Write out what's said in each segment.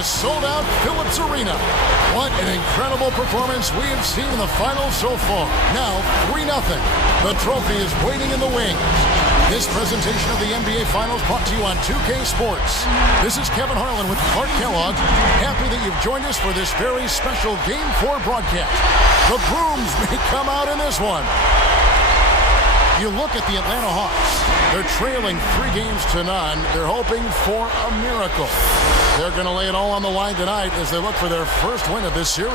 the sold-out Phillips Arena. What an incredible performance we have seen in the finals so far. Now, 3-0. The trophy is waiting in the wings. This presentation of the NBA Finals brought to you on 2K Sports. This is Kevin Harlan with Clark Kellogg. Happy that you've joined us for this very special Game 4 broadcast. The brooms may come out in this one. You look at the Atlanta Hawks. They're trailing 3 games to none. They're hoping for a miracle. They're going to lay it all on the line tonight as they look for their first win of this series.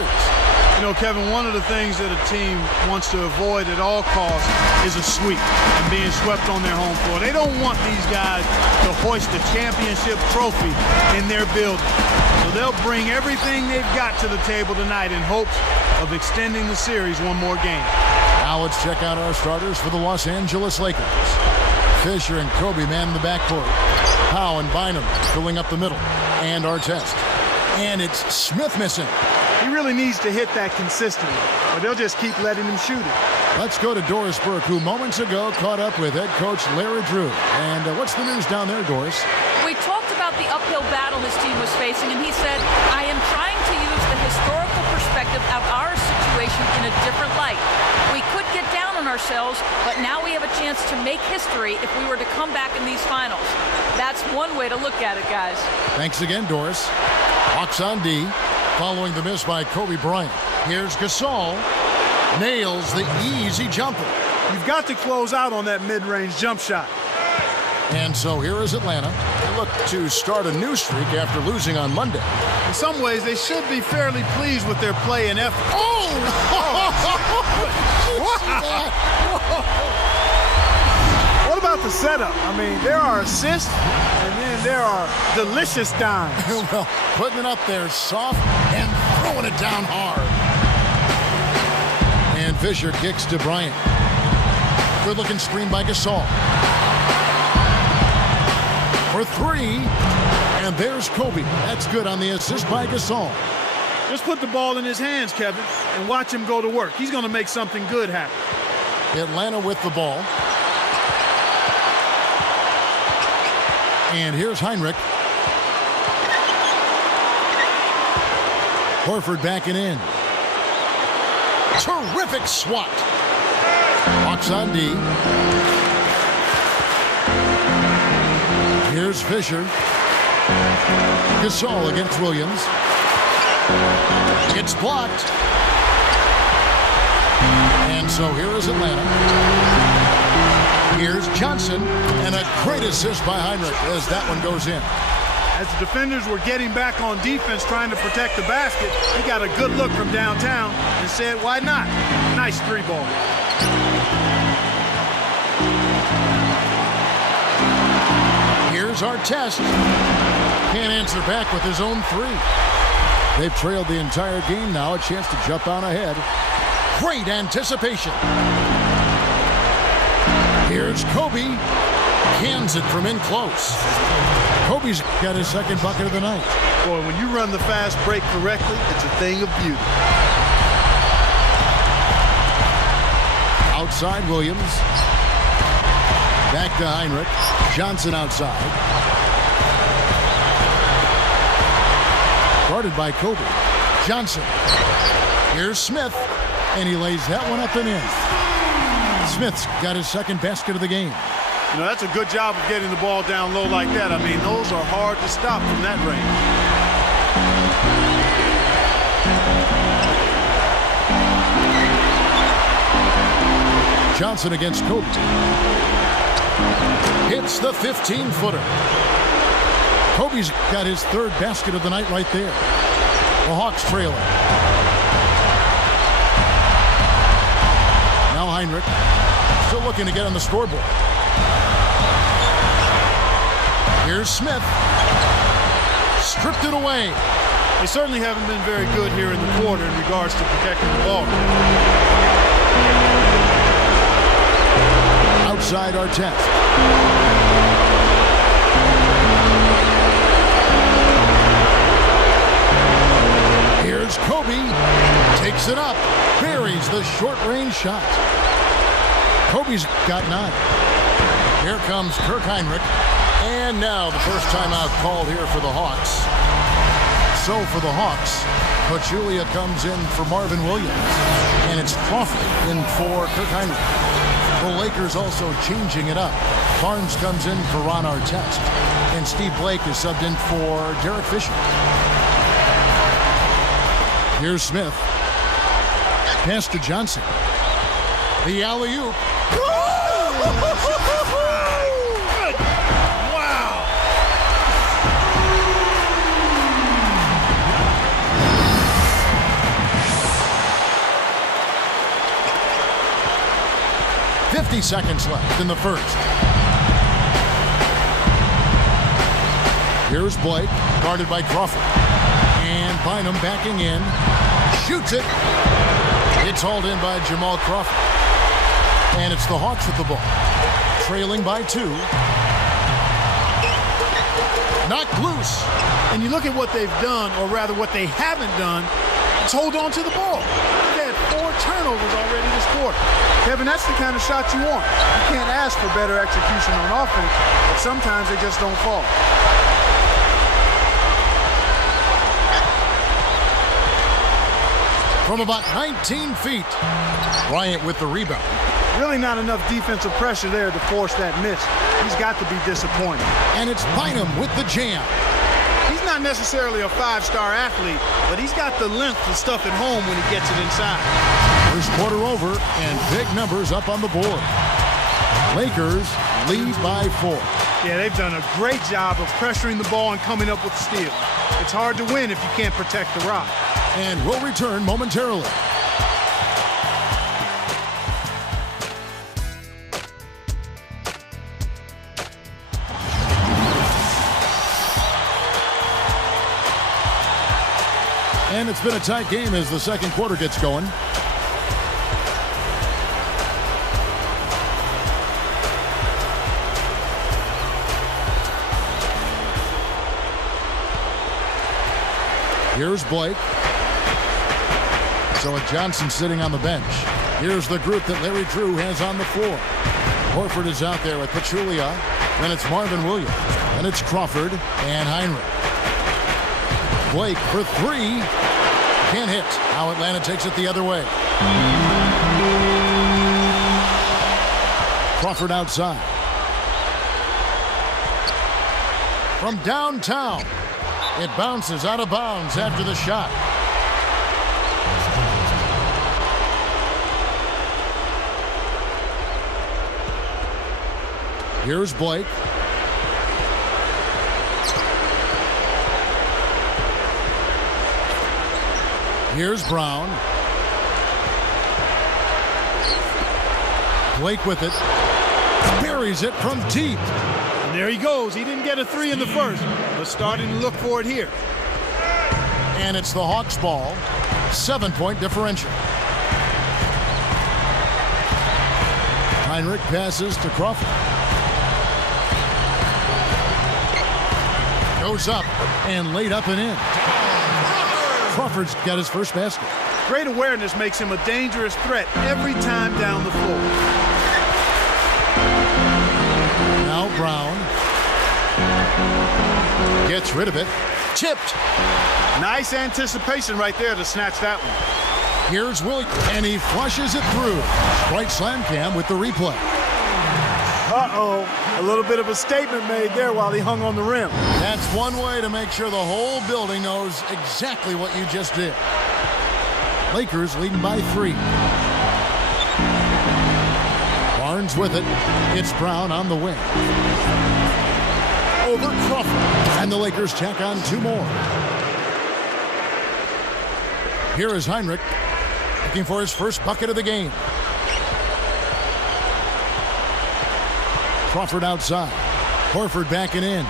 You know, Kevin, one of the things that a team wants to avoid at all costs is a sweep and being swept on their home floor. They don't want these guys to hoist the championship trophy in their building. So they'll bring everything they've got to the table tonight in hopes of extending the series one more game. Now let's check out our starters for the Los Angeles Lakers. Fisher and Kobe man in the backcourt. Howe and Bynum filling up the middle. And Artest. And it's Smith missing. He really needs to hit that consistently, or they'll just keep letting him shoot it. Let's go to Doris Burke, who moments ago caught up with head coach Larry Drew. And what's the news down there, Doris? We talked about the uphill battle his team was facing, and he said, I am trying to use the historical perspective of our situation in a different light. We could get down on ourselves, but now we have a chance to make history if we were to come back in these finals. That's one way to look at it, guys. Thanks again, Doris. Hawks on D, following the miss by Kobe Bryant. Here's Gasol. Nails the easy jumper. You've got to close out on that mid-range jump shot. And so here is Atlanta. They look to start a new streak after losing on Monday. In some ways, they should be fairly pleased with their play and effort. Oh! What about the setup? I mean, there are assists, and then there are delicious dimes. Well, putting it up there soft and throwing it down hard. And Fisher kicks to Bryant. Good-looking screen by Gasol. For 3, and there's Kobe. That's good on the assist by Gasol. Just put the ball in his hands, Kevin, and watch him go to work. He's going to make something good happen. Atlanta with the ball. And here's Heinrich. Horford backing in. Terrific swat. Hawks on D. Here's Fisher. Gasol against Williams. It's blocked. And so here is Atlanta. Here's Johnson. And a great assist by Heinrich as that one goes in. As the defenders were getting back on defense trying to protect the basket, he got a good look from downtown and said, why not? Nice 3-ball. Here's Artest. Can't answer back with his own 3. They've trailed the entire game now. A chance to jump on ahead. Great anticipation. Here's Kobe. Cans it from in close. Kobe's got his second bucket of the night. Boy, when you run the fast break correctly, it's a thing of beauty. Outside Williams. Back to Heinrich. Johnson outside. Guarded by Kobe. Johnson. Here's Smith. And he lays that one up and in. Smith's got his second basket of the game. You know, that's a good job of getting the ball down low like that. I mean, those are hard to stop from that range. Johnson against Kobe. Hits the 15-footer. Kobe's got his 3rd basket of the night right there. The Hawks trailing. Now Heinrich. Still looking to get on the scoreboard. Here's Smith. Stripped it away. They certainly haven't been very good here in the quarter in regards to protecting the ball. Outside Artest. Here's Kobe. Takes it up. Buries the short-range shot. Kobe's got 9. Here comes Kirk Heinrich. And now the first timeout called here for the Hawks. so for the Hawks. Pachulia comes in for Marvin Williams. And it's Crawford in for Kirk Heinrich. The Lakers also changing it up. Barnes comes in for Ron Artest. And Steve Blake is subbed in for Derek Fisher. Here's Smith. Pass to Johnson. The alley-oop. Wow. 50 seconds left in the first. Here's Blake, guarded by Crawford. And Bynum backing in. Shoots it. It's hauled in by Jamal Crawford. And it's the Hawks with the ball. Trailing by 2. Knocked loose. And you look at what they've done, or rather what they haven't done, is hold on to the ball. They had 4 turnovers already this quarter. Kevin, that's the kind of shot you want. You can't ask for better execution on offense, but sometimes they just don't fall. From about 19 feet, Bryant with the rebound. Really not enough defensive pressure there to force that miss. He's got to be disappointed. And it's Bynum with the jam. He's not necessarily a 5-star athlete, but he's got the length to stuff at home when he gets it inside. First quarter over, and big numbers up on the board. Lakers lead by 4. Yeah, they've done a great job of pressuring the ball and coming up with steals. It's hard to win if you can't protect the rock. And we'll return momentarily. And it's been a tight game as the second quarter gets going. Here's Blake. So with Johnson sitting on the bench. Here's the group that Larry Drew has on the floor. Horford is out there with Pachulia. Then it's Marvin Williams. And it's Crawford and Heinrich. Blake for 3. Can't hit. Now Atlanta takes it the other way. Crawford outside. From downtown. It bounces out of bounds after the shot. Here's Blake. Here's Brown. Blake with it. Buries it from deep. And there he goes. He didn't get a 3 in the first, but starting to look for it here. And it's the Hawks' ball. 7-point differential. Heinrich passes to Crawford. Goes up and laid up and in. Crawford's got his first basket. Great awareness makes him a dangerous threat every time down the floor. Now Brown gets rid of it. Tipped. Nice anticipation right there to snatch that one. Here's Williams, and he flushes it through. Right slam cam with the replay. Uh-oh. A little bit of a statement made there while he hung on the rim. That's one way to make sure the whole building knows exactly what you just did. Lakers leading by 3. Barnes with it. It's Brown on the wing. Over Crawford. And the Lakers tack on 2 more. Here is Heinrich looking for his first bucket of the game. Crawford outside. Horford backing in.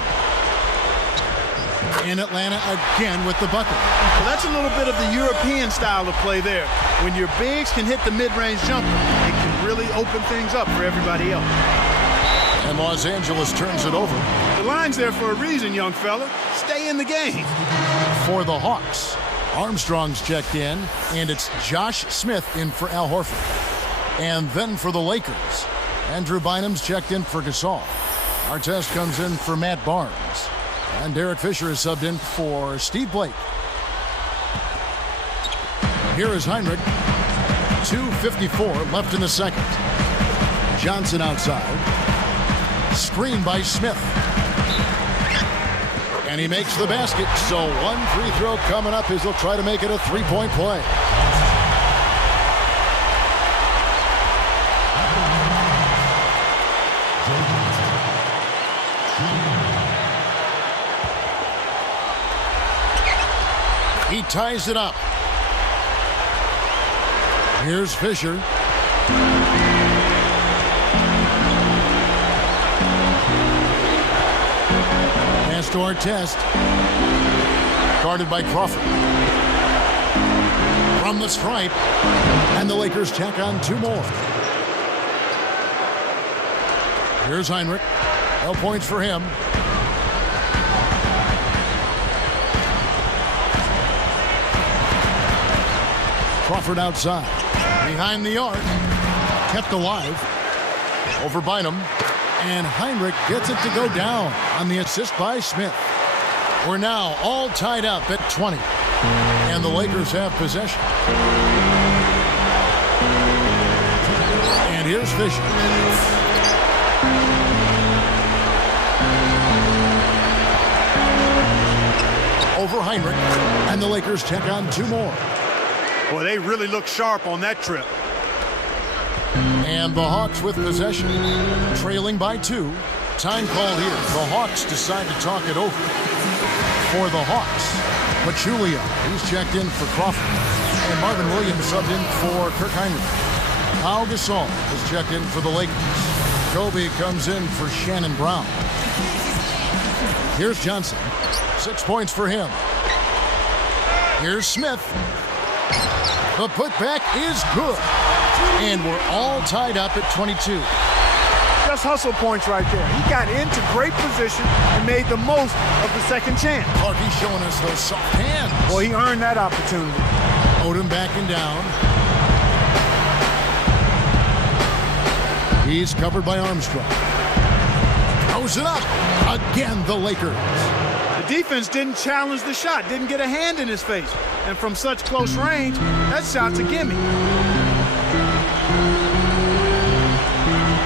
In Atlanta again with the bucket. Well, that's a little bit of the European style of play there. When your bigs can hit the mid-range jumper, it can really open things up for everybody else. And Los Angeles turns it over. The line's there for a reason, young fella. Stay in the game. For the Hawks, Armstrong's checked in, and it's Josh Smith in for Al Horford. And then for the Lakers, Andrew Bynum's checked in for Gasol. Artest comes in for Matt Barnes. And Derek Fisher is subbed in for Steve Blake. Here is Heinrich. 2:54 left in the second. Johnson outside. Screen by Smith. And he makes the basket. So one free throw coming up as he'll try to make it a three-point play. He ties it up. Here's Fisher. Pass to Artest. Guarded by Crawford. From the stripe. And the Lakers tack on 2 more. Here's Heinrich. No points for him. Crawford outside. Behind the arc. Kept alive. Over Bynum. And Heinrich gets it to go down on the assist by Smith. We're now all tied up at 20. And the Lakers have possession. And here's Fisher. Over Heinrich. And the Lakers tack on 2 more. Boy, they really look sharp on that trip. And the Hawks with possession, trailing by 2. Time call here. The Hawks decide to talk it over. For the Hawks, Pachulia, he's checked in for Crawford. And Marvin Williams subbed in for Kirk Heinrich. Pau Gasol is checked in for the Lakers. Kobe comes in for Shannon Brown. Here's Johnson. 6 points for him. Here's Smith. The putback is good. And we're all tied up at 22. Just hustle points right there. He got into great position and made the most of the second chance. Clarkie's showing us those soft hands. Well, he earned that opportunity. Odom backing down. He's covered by Armstrong. Throws it up. Again, the Lakers. The defense didn't challenge the shot, didn't get a hand in his face. And from such close range, that shot's a gimme.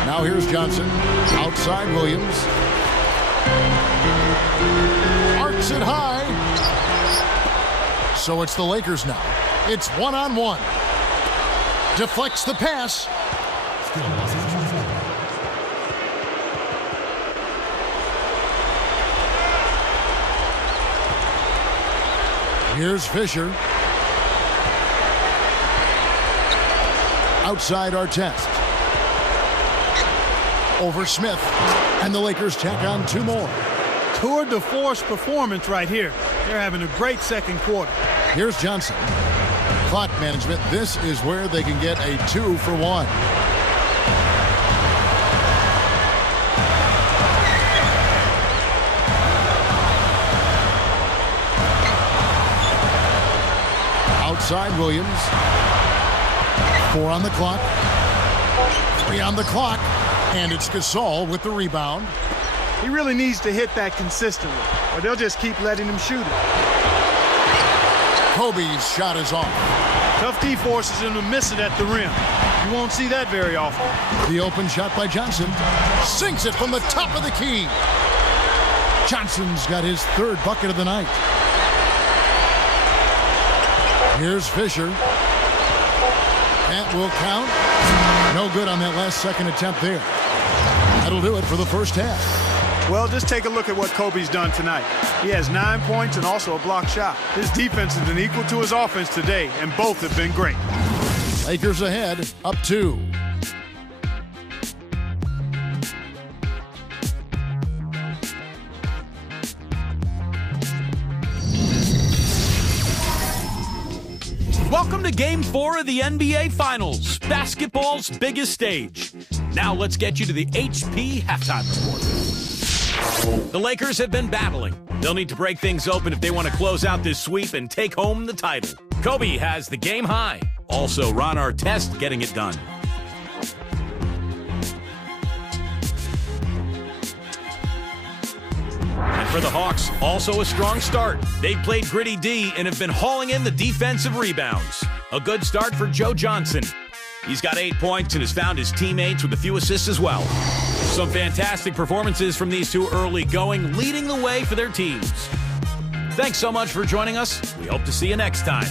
Now here's Johnson. Outside Williams. Arcs it high. So it's the Lakers now. It's 1-on-1. Deflects the pass. Here's Fisher. Outside Artest. Over Smith. And the Lakers tack on 2 more. Tour de force performance right here. They're having a great second quarter. Here's Johnson. Clock management. This is where they can get a 2-for-1. Outside Williams. 4 on the clock. 3 on the clock. And it's Gasol with the rebound. He really needs to hit that consistently, or they'll just keep letting him shoot it. Kobe's shot is off. Tough D forces him to miss it at the rim. You won't see that very often. The open shot by Johnson. Sinks it from the top of the key. Johnson's got his 3rd bucket of the night. Here's Fisher. That will count. No good on that last second attempt there. That'll do it for the first half. Well, just take a look at what Kobe's done tonight. He has 9 points and also a block shot. His defense has been equal to his offense today, and both have been great. Lakers ahead, up 2. Welcome to Game 4 of the NBA Finals, basketball's biggest stage. Now let's get you to the HP halftime report. The Lakers have been battling. They'll need to break things open if they want to close out this sweep and take home the title. Kobe has the game high. Also, Ron Artest getting it done. And for the Hawks, also a strong start. They've played gritty D and have been hauling in the defensive rebounds. A good start for Joe Johnson. He's got 8 points and has found his teammates with a few assists as well. Some fantastic performances from these two early going, leading the way for their teams. Thanks so much for joining us. We hope to see you next time.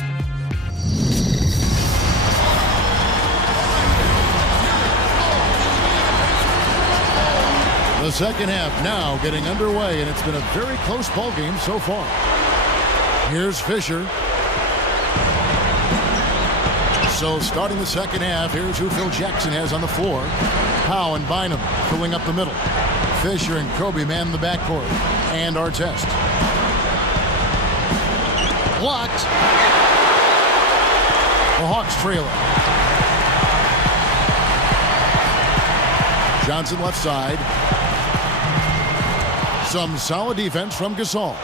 The second half now getting underway, and it's been a very close ball game so far. Here's Fisher. So starting the second half, here's who Phil Jackson has on the floor. Howe and Bynum filling up the middle. Fisher and Kobe man the backcourt. And Artest. Blocked. The Hawks trailing. Johnson left side. Some solid defense from Gasol.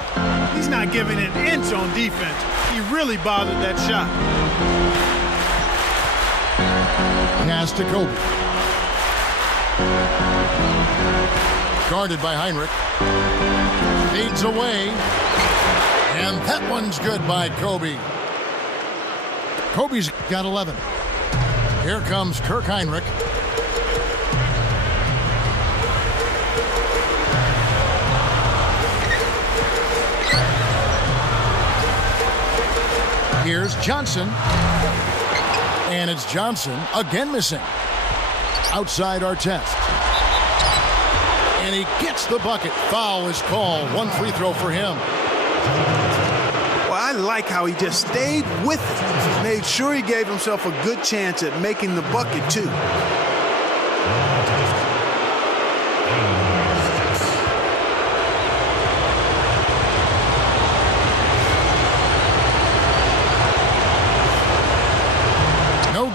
He's not giving an inch on defense. He really bothered that shot. Pass to Kobe. Guarded by Heinrich. Fades away. And that one's good by Kobe. Kobe's got 11. Here comes Kirk Heinrich. Here's Johnson. And it's Johnson again missing. Outside Artest. And he gets the bucket. Foul is called. One free throw for him. Well, I like how he just stayed with it. Made sure he gave himself a good chance at making the bucket, too.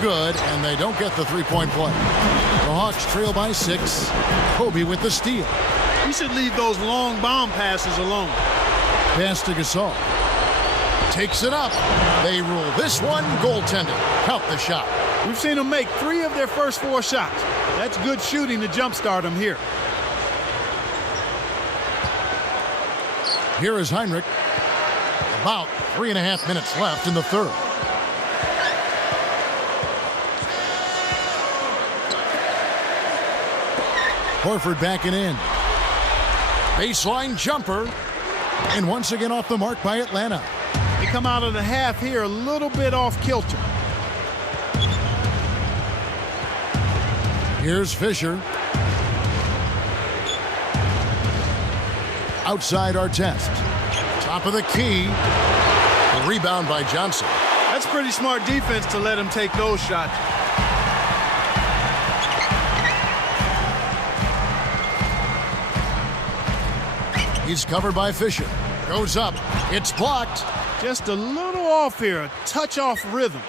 Good, and they don't get the three-point play. The Hawks trail by 6. Kobe with the steal. He should leave those long bomb passes alone. Pass to Gasol. Takes it up. They rule this one goaltending. Count the shot. We've seen them make 3 of their first 4 shots. That's good shooting to jumpstart them here. Here is Heinrich. About 3.5 minutes left in the third. Horford backing in. Baseline jumper. And once again off the mark by Atlanta. They come out of the half here a little bit off kilter. Here's Fisher. Outside Artest. Top of the key. A rebound by Johnson. That's pretty smart defense to let him take those shots. He's covered by Fisher. Goes up. It's blocked. Just a little off here. A touch off rhythm.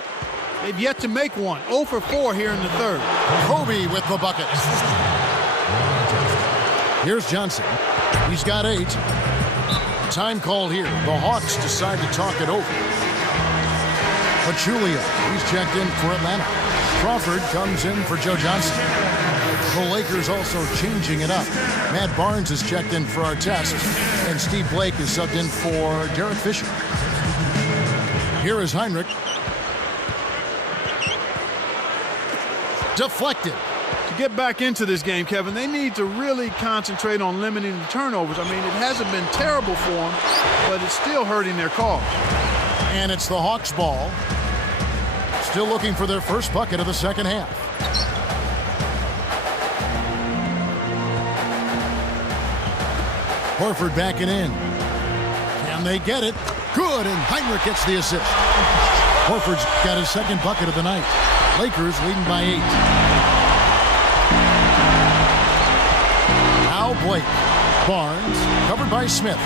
They've yet to make one. 0 for 4 here in the third. Kobe with the bucket. Here's Johnson. He's got 8. Time called here. The Hawks decide to talk it over. Pachulia, he's checked in for Atlanta. Crawford comes in for Joe Johnson. The Lakers also changing it up. Matt Barnes is checked in for Artest, and Steve Blake is subbed in for Derek Fisher. Here is Heinrich. Deflected. To get back into this game, Kevin, they need to really concentrate on limiting the turnovers. I mean, it hasn't been terrible for them, but it's still hurting their cause. And it's the Hawks' ball. Still looking for their first bucket of the second half. Horford backing in. Can they get it? Good, and Heinrich gets the assist. Horford's got his second bucket of the night. Lakers leading by 8. Now Blake. Barnes, covered by Smith.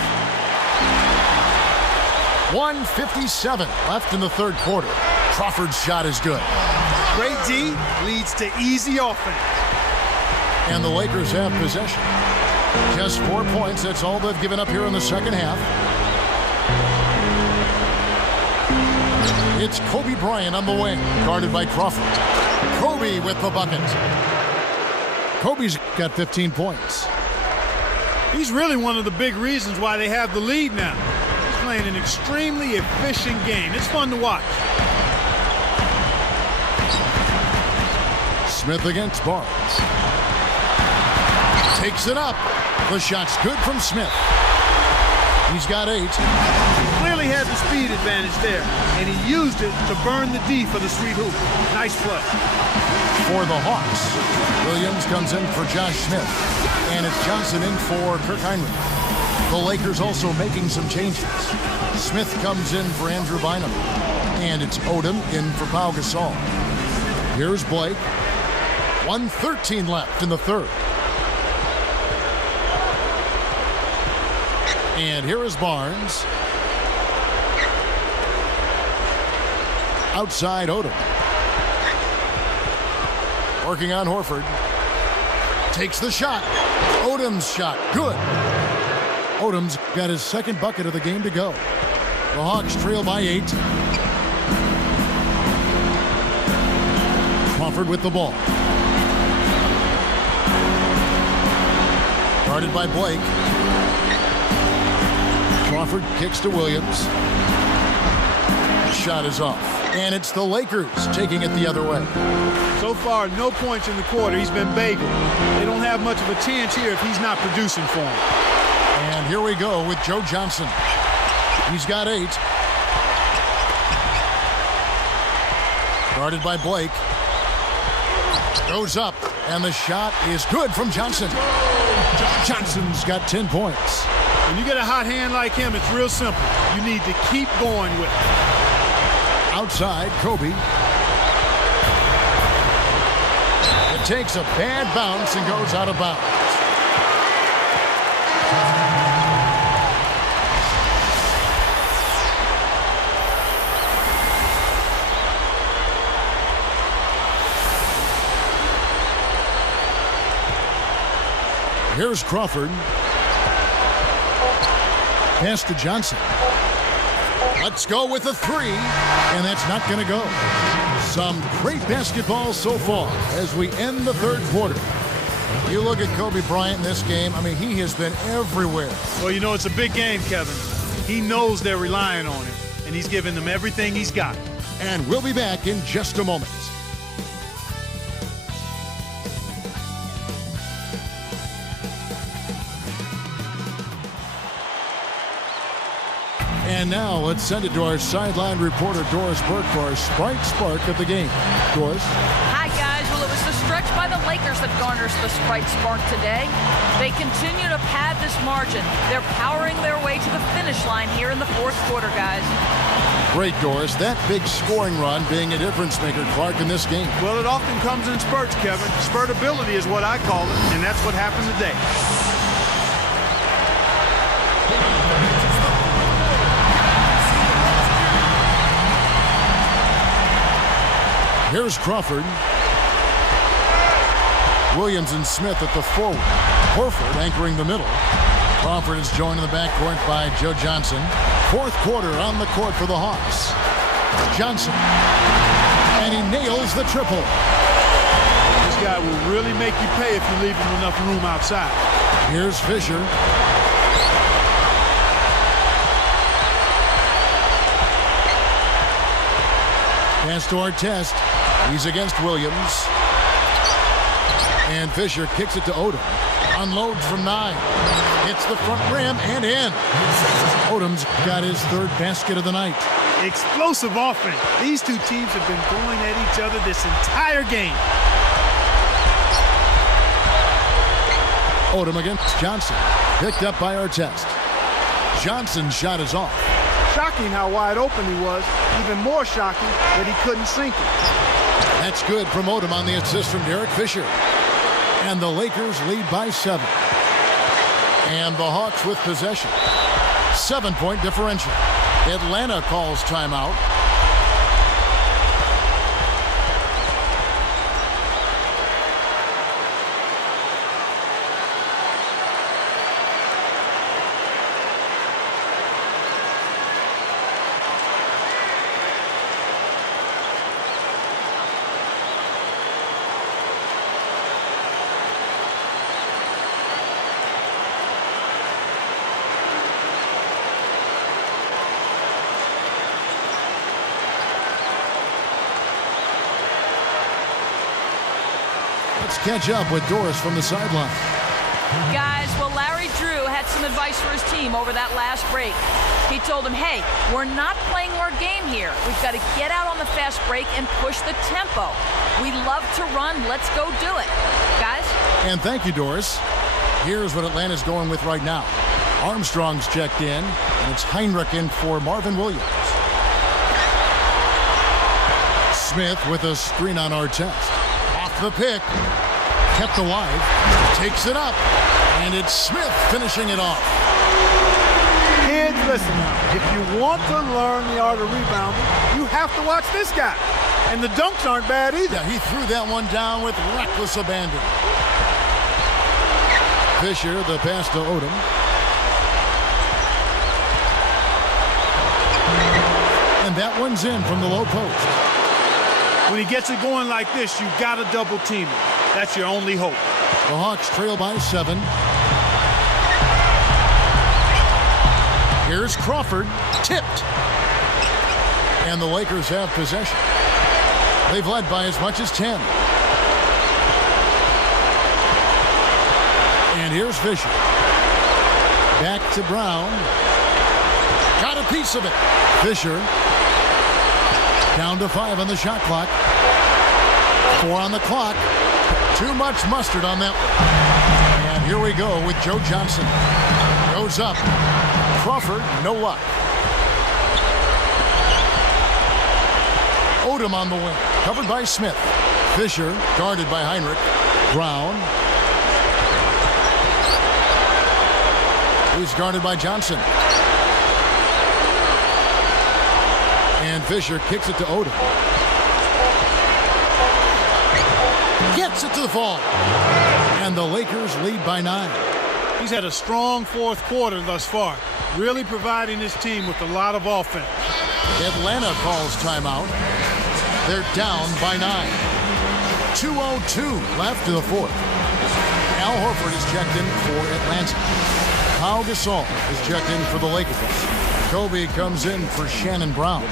1:57 left in the third quarter. Crawford's shot is good. Great D leads to easy offense. And the Lakers have possession. Just 4 points. That's all they've given up here in the second half. It's Kobe Bryant on the wing, guarded by Crawford. Kobe with the bucket. Kobe's got 15 points. He's really one of the big reasons why they have the lead now. He's playing an extremely efficient game. It's fun to watch. Smith against Barnes. Takes it up. The shot's good from Smith. He's got 8. He clearly had the speed advantage there, and he used it to burn the D for the sweet hoop. Nice play. For the Hawks, Williams comes in for Josh Smith, and it's Johnson in for Kirk Heinrich. The Lakers also making some changes. Smith comes in for Andrew Bynum, and it's Odom in for Pau Gasol. Here's Blake. 1:13 left in the third. And here is Barnes. Outside Odom. Working on Horford. Takes the shot. Odom's shot. Good. Odom's got his second bucket of the game to go. The Hawks trail by 8. Crawford with the ball. Guarded by Blake. Crawford kicks to Williams. Shot is off. And it's the Lakers taking it the other way. So far, no points in the quarter. He's been bagel. They don't have much of a chance here if he's not producing for them. And here we go with Joe Johnson. He's got 8. Guarded by Blake. Goes up, and the shot is good from Johnson. Johnson's got 10 points. When you get a hot hand like him, it's real simple. You need to keep going with it. Outside, Kobe. It takes a bad bounce and goes out of bounds. Here's Crawford. Pass to Johnson. Let's go with a 3, and that's not going to go. Some great basketball so far as we end the third quarter. You look at Kobe Bryant in this game, I mean, he has been everywhere. Well, you know, it's a big game, Kevin. He knows they're relying on him, and he's giving them everything he's got. And we'll be back in just a moment. And now let's send it to our sideline reporter, Doris Burke, for our Sprite Spark of the game. Doris? Hi, guys. Well, it was the stretch by the Lakers that garners the Sprite Spark today. They continue to pad this margin. They're powering their way to the finish line here in the fourth quarter, guys. Great, Doris. That big scoring run being a difference maker, Clark, in this game. Well, it often comes in spurts, Kevin. Spurtability is what I call it, and that's what happened today. Here's Crawford. Williams and Smith at the forward. Horford anchoring the middle. Crawford is joined in the backcourt by Joe Johnson. Fourth quarter on the court for the Hawks. Johnson. And he nails the triple. This guy will really make you pay if you leave him enough room outside. Here's Fisher. Pass to Artest. He's against Williams. And Fisher kicks it to Odom. Unloads from 9. Hits the front rim and in. Odom's got his third basket of the night. Explosive offense. These two teams have been going at each other this entire game. Odom against Johnson. Picked up by Artest. Johnson's shot is off. Shocking how wide open he was. Even more shocking that he couldn't sink it. That's good from Odom on the assist from Derek Fisher. And the Lakers lead by 7. And the Hawks with possession. 7-point differential. Atlanta calls timeout. Hawks catch up with Doris from the sideline. Guys, well, Larry Drew had some advice for his team over that last break. He told them, hey, we're not playing our game here. We've got to get out on the fast break and push the tempo. We love to run. Let's go do it. Guys? And thank you, Doris. Here's what Atlanta's going with right now. Armstrong's checked in, and it's Heinrich in for Marvin Williams. Smith with a screen on Artest. Off the pick. Kept alive. Takes it up. And it's Smith finishing it off. Kids, listen now. If you want to learn the art of rebounding, you have to watch this guy. And the dunks aren't bad either. Yeah, he threw that one down with reckless abandon. Fisher, the pass to Odom. And that one's in from the low post. When he gets it going like this, you've got to double team him. That's your only hope. The Hawks trail by 7. Here's Crawford, tipped. And the Lakers have possession. They've led by as much as 10. And here's Fisher. Back to Brown. Got a piece of it. Fisher. Down to 5 on the shot clock. 4 on the clock. Too much mustard on that one. And here we go with Joe Johnson. Goes up. Crawford, no luck. Odom on the wing. Covered by Smith. Fisher, guarded by Heinrich. Brown. He's guarded by Johnson. And Fisher kicks it to Odom. Gets it to the fall. And the Lakers lead by 9. He's had a strong fourth quarter thus far, really providing his team with a lot of offense. Atlanta calls timeout. They're down by 9. 2:02 left to the fourth. Al Horford is checked in for Atlanta. Pau Gasol is checked in for the Lakers. Kobe comes in for Shannon Brown.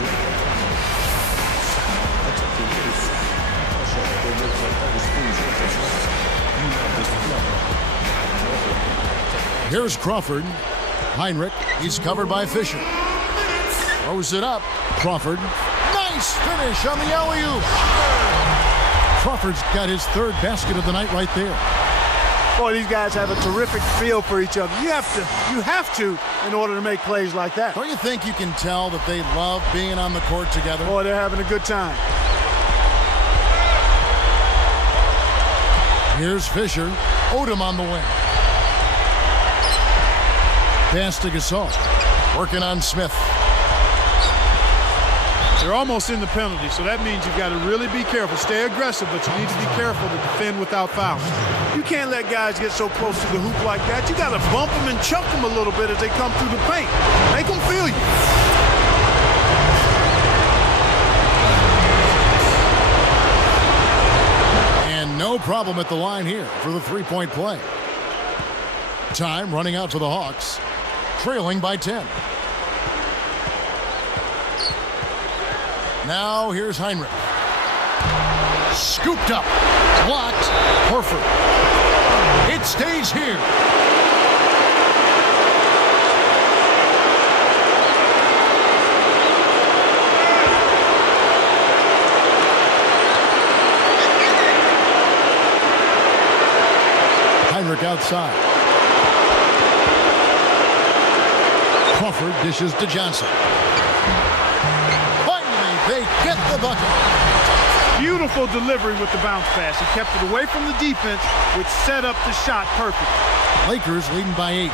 Here's Crawford. Heinrich, he's covered by Fisher. Throws it up. Crawford. Nice finish on the alley-oop. Crawford's got his 3rd basket of the night right there. Boy, these guys have a terrific feel for each other. You have to in order to make plays like that. Don't you think you can tell that they love being on the court together? Boy, they're having a good time. Here's Fisher. Odom on the wing. Pass to Gasol. Working on Smith. They're almost in the penalty, so that means you've got to really be careful. Stay aggressive, but you need to be careful to defend without fouls. You can't let guys get so close to the hoop like that. You got to bump them and chuck them a little bit as they come through the paint. Make them feel you. And no problem at the line here for the three-point play. Time running out to the Hawks, trailing by 10. Now here's Heinrich. Scooped up. Blocked. Horford. It stays here. Heinrich outside. Crawford dishes to Johnson. They get the bucket. Beautiful delivery with the bounce pass. He kept it away from the defense, which set up the shot perfect. Lakers leading by 8.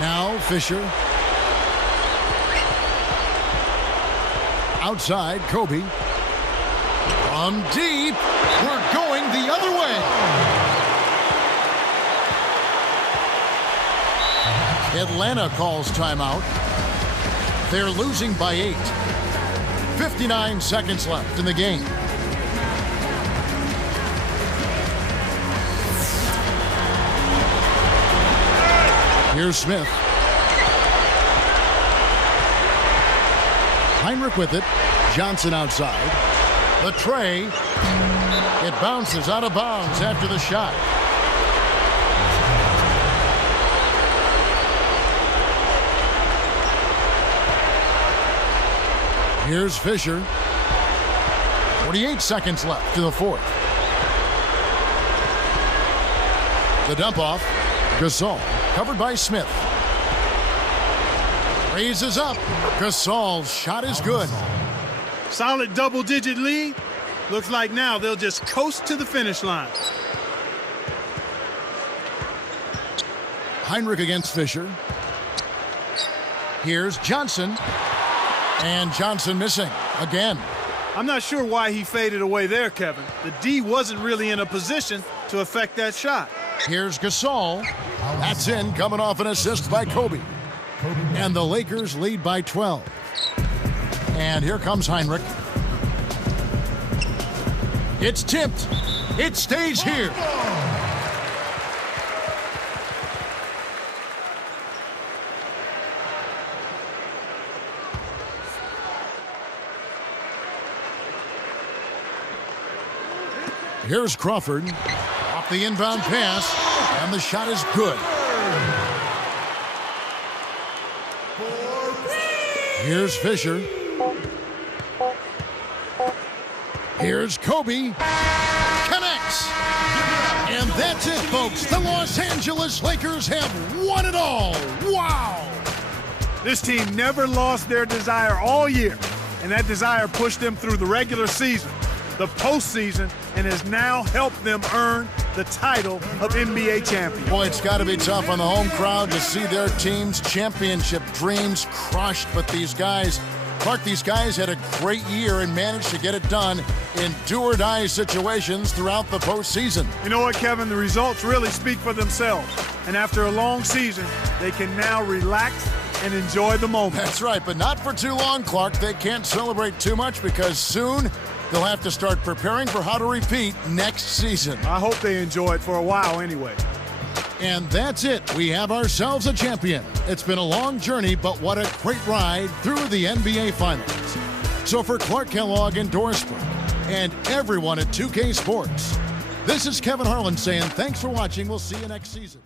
Now Fisher. Outside, Kobe. From deep. We're going the other way. Atlanta calls timeout. They're losing by 8. 59 seconds left in the game. Here's Smith. Heinrich with it. Johnson outside. The tray. It bounces out of bounds after the shot. Here's Fisher. 48 seconds left to the fourth. The dump off. Gasol, covered by Smith. Raises up. Gasol's shot is good. Solid double-digit lead. Looks like now they'll just coast to the finish line. Heinrich against Fisher. Here's Johnson. And Johnson missing again. I'm not sure why he faded away there, Kevin. The D wasn't really in a position to affect that shot. Here's Gasol. That's in, coming off an assist by Kobe. And the Lakers lead by 12. And here comes Heinrich. It's tipped. It stays here. Here's Crawford. Off the inbound pass. And the shot is good. Here's Fisher. Here's Kobe. Connects. And that's it, folks. The Los Angeles Lakers have won it all. Wow. This team never lost their desire all year, and that desire pushed them through the regular season, the postseason, and has now helped them earn the title of NBA champion. Boy, it's got to be tough on the home crowd to see their team's championship dreams crushed. But these guys, Clark, these guys had a great year and managed to get it done in do-or-die situations throughout the postseason. You know what, Kevin? The results really speak for themselves. And after a long season, they can now relax and enjoy the moment. That's right, but not for too long, Clark. They can't celebrate too much because soon they'll have to start preparing for how to repeat next season. I hope they enjoy it for a while anyway. And that's it. We have ourselves a champion. It's been a long journey, but what a great ride through the NBA Finals. So for Clark Kellogg and Doris Burke and everyone at 2K Sports, this is Kevin Harlan saying thanks for watching. We'll see you next season.